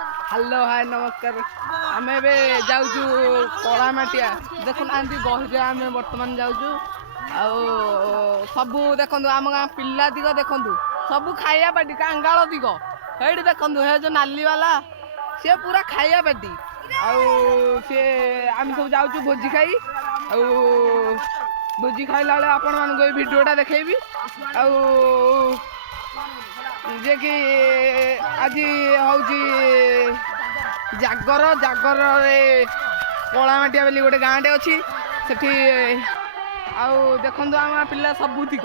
hello hi नमस्कार आम जाऊँ कलामाटिया देखु ना गहरे आम बर्तमान जाऊँ सबू देखु आम गाँ पिला दिग देखु सबू खाया पाटी कांगाल दिग ये देखु हे जो नाली वाला सी पूरा खाया पाटी सी आम सब जाऊँ भोजी खाई भोजी खाइला बेले आपण मानक भिडियोटा देखी जे कि आज हूँ जागर जागर कलामाटिया बोली गोटे गाँटे अच्छी से देखु आम पिला सबूतिक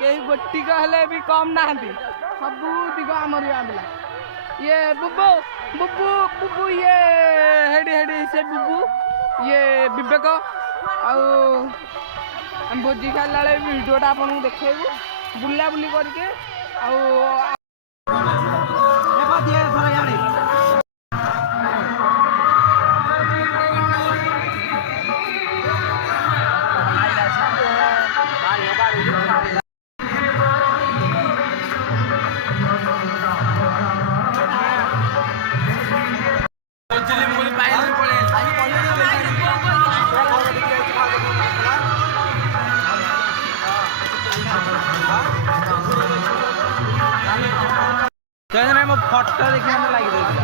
कई गोटिक हेले भी कम ना सबूतिक आमर पिला ये बुबू बुबू बुबू ये हेडी हेडी से बुबू ये विवेक आम भोजी खाला भिडियोटा आपको देखू बुलाबुली करके मो फटो देखिए हमें लगी रही